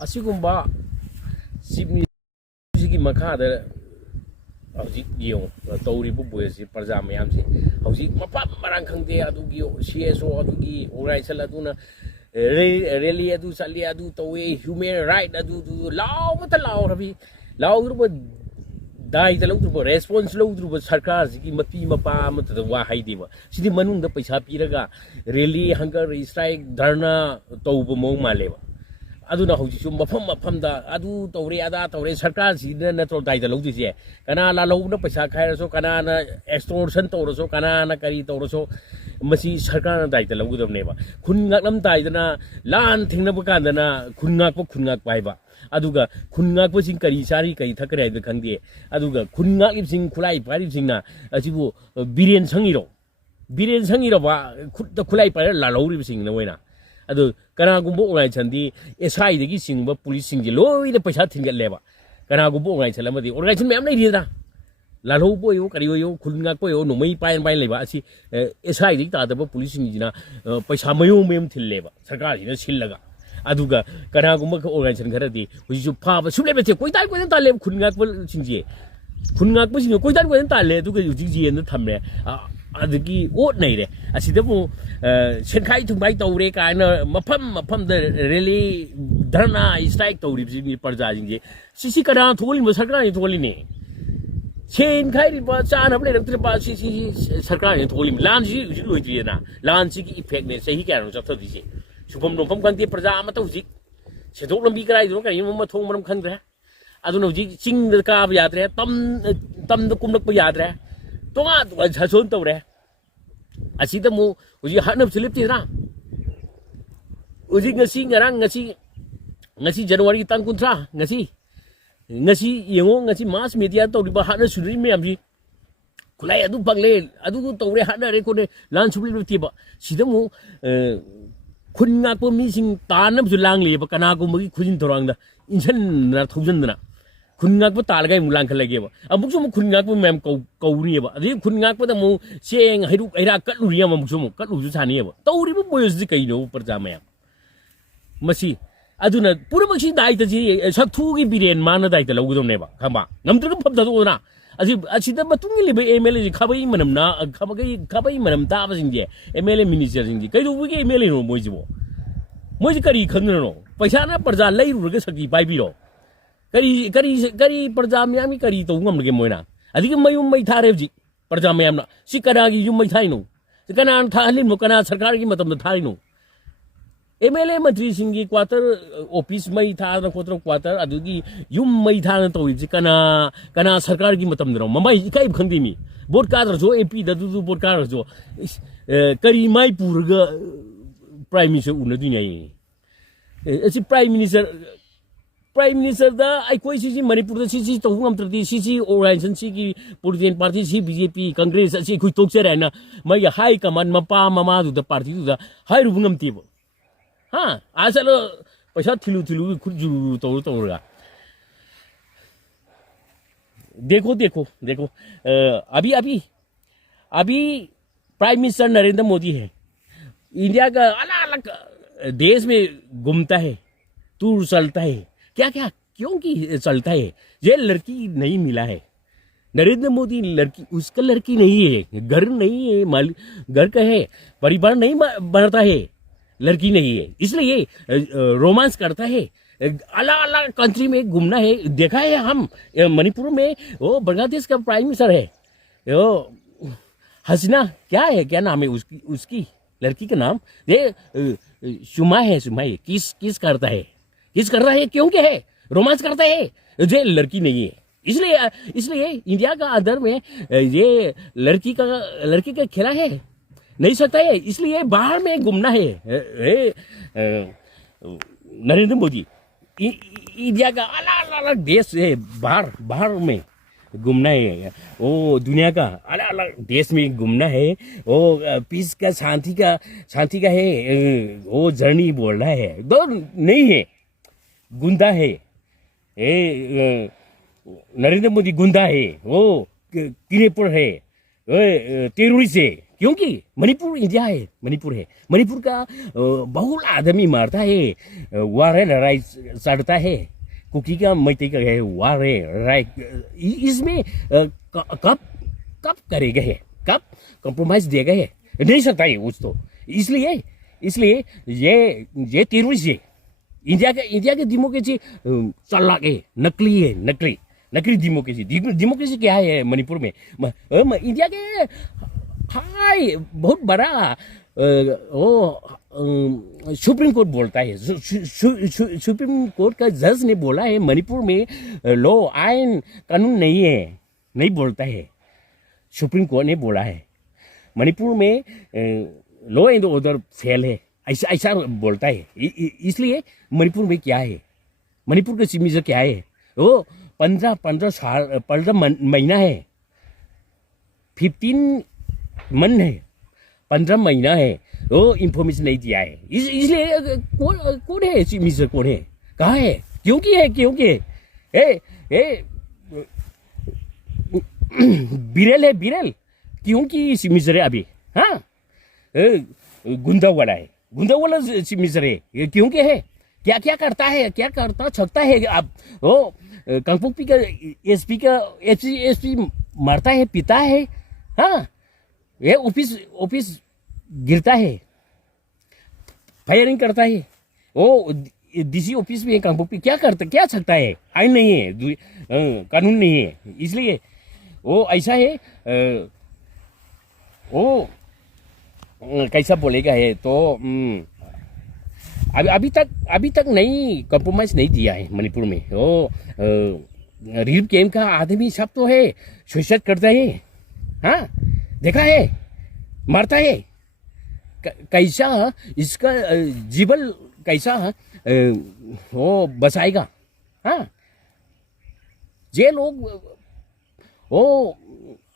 ꯑꯁꯤꯒꯨꯝꯕ ꯆꯤꯞ ꯃꯤꯅꯤꯁꯇꯔꯒꯤ ꯃꯈꯥꯗ ꯍꯧꯖꯤꯛ ꯌꯦꯡꯉꯨ ꯇꯧꯔꯤꯕ ꯕꯣꯏꯁꯤ ꯄ꯭ꯔꯖꯥ ꯃꯌꯥꯝꯁꯦ ꯍꯧꯖꯤꯛ ꯃꯐꯝ ꯃꯔꯥꯡ ꯈꯪꯗꯦ ꯑꯗꯨꯒꯤ CSO ꯑꯗꯨꯒꯤ ꯑꯣꯔꯒꯅꯥꯏꯖꯦꯁꯟ ꯑꯗꯨꯅ ꯔꯦꯂꯤ ꯑꯗꯨ ꯆꯠꯂꯤ ꯑꯗꯨ ꯇꯧꯋꯦ ꯍ꯭ꯌꯨꯃꯦꯟ ꯔꯥꯏꯠ ꯑꯗꯨ ꯂꯥꯎꯕꯇ ꯂꯥꯎꯔꯕꯤ ꯂꯥꯎꯗ꯭ꯔꯕ ꯗꯥꯏꯇ ꯂꯧꯗ꯭ꯔꯕ ꯔꯦꯁꯄꯣꯟꯁ ꯂꯧꯗ꯭ꯔꯕ ꯁꯔꯀꯥꯔꯁꯤꯒꯤ ꯃꯄꯤ ꯃꯄꯥ ꯑꯃꯠꯇꯗ ꯋꯥ ꯍꯩꯗꯦꯕ ꯁꯤꯗꯤ ꯃꯅꯨꯡꯗ ꯄꯩꯁꯥ ꯄꯤꯔꯒ ꯔꯦꯂꯤ ꯍꯪꯒꯔ ꯁ꯭ꯇ꯭ꯔꯥꯏꯛ ꯙꯔꯅꯥ ꯇꯧꯕ ꯃꯑꯣꯡ ꯃꯥꯜꯂꯦꯕ aduna hojiksu mafam mafamda adu tawre ada tawre sarkar sina natro dai da logdise kana la logna paisa khairaso kana na extortion tawraso kana na kari tawraso masi sarkar na dai da logudamne ba khun ngaklam dai dana lan thingna ba kandana khun ngak bai ba aduga khun ngak ba sing kari sari kari thakre da khangde aduga khun ngak ip sing khulai pari sing na asibu biren sangiro ba khut da khulai pari la lori sing na wena adu kana gumbo ngai chandi SI degi singba police singje loi de paisa thingal leba kana gumbo ngai chala madi organization mem nei dira la lo boyo kari yo khulnga ko yo no mai pai leba asi SI degi ta da police singjina paisa mayo mem thil leba sarkar jina sillaga aduga kana gumbo ko organization khara di huju pha ba suble be koi ta le khulnga ko singje khulnga ko sing koi ta le aduga huji ji en thamre adagi ot nei re asidabu senkai thumbai tawre kana mafam da really dharna strike tawri bi parja jingje sisi kana tholi mo sarkar ni tholi ne senkai ri ba chana ble rak ba sisi sarkar ni tholi lan ji loi tri na lan ji ki effect ne sahi ka ro chathodi je supam no pham kangte parja ama to ji sedok lambi krai do kari mo thong maram khangre aduna ji ching ka ba yadre tam da kumnak ba yadre tonga chason tawre asida mu uji hanap silip tira uji ngasi ngarang ngasi January tang kuntra ngasi yengo ngasi mass media to riba hana suri me amji kulai adu pagle adu tawre hana re ko ne lan subli tiba sida mu khunga ko mi sing tanam ju lang le ba kana ko magi khujin torang da insan na thoujin na khunngak pa talgai mulang khalage ba amuk sum khunngak pa mem kauri ba adi khunngak pa da mu seng hairuk aira katlu riya amuk sum katlu ju chani ba tawri ba boyos ji kaino parja mayam masi aduna pura maksi dai ta ji sathu gi biren mana dai ta logudom ne ba khamba ngamdra pham da do na asi da matung li ba MLA ji khabai manam na khabai manam ta ba sing je MLA minister sing ji kai do gi MLA no moi ji bo moi ji kari khang no paisa na parja lai ru ga sakti pai bi ro kari parja miyam kari to ngam lage moina adigi mayum mai thare ji parja miyam na si kana gi yum mai thai no si kana tha halin mo kana sarkar gi matam da thai no MLA mantri singi quarter office mai tha na khotra quarter adugi yum mai tha na to ji kana sarkar gi matam da mamai kai khangdi mi bot ka jo AP da du bot ka jo kari mai purga prime minister una dunya yi si prime minister da ai koi si manipur da si to ngam trati si organization si ki political party si BJP congress si koi tok che na mai high command mapa mama du da party du da hai ru ngam ti bo ha asalo paisa thilu khurju to ra देखो अभी prime minister Narendra Modi है India का अलग अलग देश में घूमता है टूर चलता है क्या क्यों की चलता है ये लड़की नहीं मिला है नरेंद्र मोदी लड़की उसका लड़की नहीं है घर नहीं है घर का है परिवार नहीं बनता है लड़की नहीं है इसलिए रोमांस करता है अलग अलग कंट्री में घूमना है देखा है हम मणिपुर में वो बांग्लादेश का प्राइम मिनिस्टर है वो हसीना क्या नाम है उसकी लड़की का नाम ये सुमा है किस करता है क्यों क्या है रोमांस करता है ये लड़की नहीं है इसलिए इंडिया का अंदर में ये लड़की का खेला है नहीं सकता है इसलिए बाहर में घूमना है नरेंद्र मोदी इंडिया का अलग अलग देश है बाहर में घूमना है वो दुनिया का अलग अलग देश में घूमना है वो पीस का शांति का है वो जर्नी बोल रहा है दो नहीं है गुंडा है नरेंद्र मोदी गुंडा है वो किनेपुर है टेररिस्ट है क्योंकि मणिपुर इंडिया है, मणिपुर है, मणिपुर का बहुत आदमी मारता है, वार है, लड़ाई चढ़ता है, कुकी का मैते का है, वार है, लड़ाई, इसमें कब कब करेगा है, कब कॉम्प्रोमाइज देगा है, नहीं सकता है उस तो, इसलिए ये टेररिस्ट है, इंडिया के डेमोक्रेसी चालाक है, नकली डेमोक्रेसी क्या है मणिपुर में, इंडिया के हाय बहुत बड़ा सुप्रीम कोर्ट बोलता है, सुप्रीम कोर्ट का जज ने बोला है मणिपुर में लॉ आइन कानून नहीं है, नहीं बोलता है, सुप्रीम कोर्ट ने बोला है मणिपुर में लॉ एंड ऑर्डर फेल है, ऐसा बोलता है, इसलिए मणिपुर में क्या है, मणिपुर का चीफ मिनिस्टर क्या है, वो 15 महीना है, 15 मन है, 15 महीना है, वो इंफॉर्मेशन नहीं दिया है, इसलिए कौन है चीफ मिनिस्टर, कौन है, कहाँ है, क्योंकि बिरल क्योंकि चीफ मिनिस्टर है अभी, हाँ गुंडा वाला चीफ मिनिस्टर है, क्योंकि है क्या करता सकता है, अब वो कांगपोकपी का एसपी मारता है, पिता है, हाँ ये ऑफिस गिरता है, फायरिंग करता है, वो डीसी ऑफिस में कांगपोकपी क्या सकता है, आइन नहीं है, कानून नहीं है, इसलिए वो ऐसा है, वो कैसा बोलेगा है, तो अभी तक नहीं कॉम्प्रोमाइज नहीं दिया है मणिपुर में, वो रिलीफ कैंप का आदमी सब तो है, सुसाइड करता है, हाँ देखा है, मरता है, कैसा इसका जीवन कैसा वो बचाएगा, हाँ ये लोग वो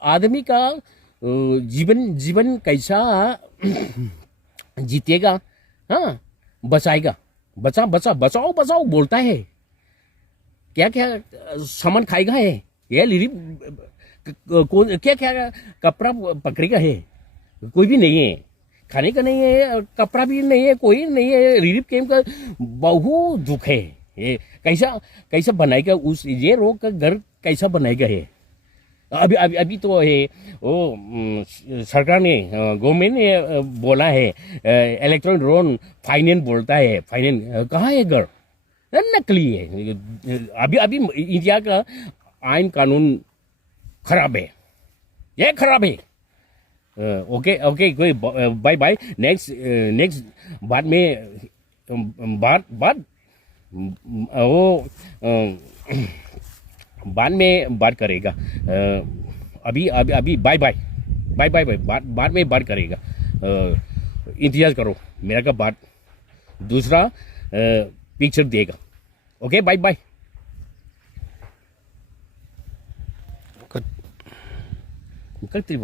आदमी का जीवन कैसा जीतेगा, हाँ बचाएगा, बचाओ बोलता है, क्या सामान खाएगा है, ये क्या कपड़ा पकड़ेगा है, कोई भी नहीं है, खाने का नहीं है, कपड़ा भी नहीं है, कोई नहीं है, रिलीफ कैंप का बहुत दुख है, ये कैसा बनाएगा, ये लोग का घर कैसा बनाएगा है, अभी तो है वो सरकार ने गवर्नमेंट ने बोला है इलेक्ट्रॉनिक ड्रोन फाइनेंस बोलता है, फाइनेंस कहाँ है घर, नकली है, अभी इंडिया का आइन कानून खराब है, ये खराब है, ओके कोई बाय नेक्स्ट बाद में बात करेगा, अभी बाय बाद में बात करेगा, इंतजार करो मेरा का बात, दूसरा पिक्चर देगा, ओके बाय कत्ती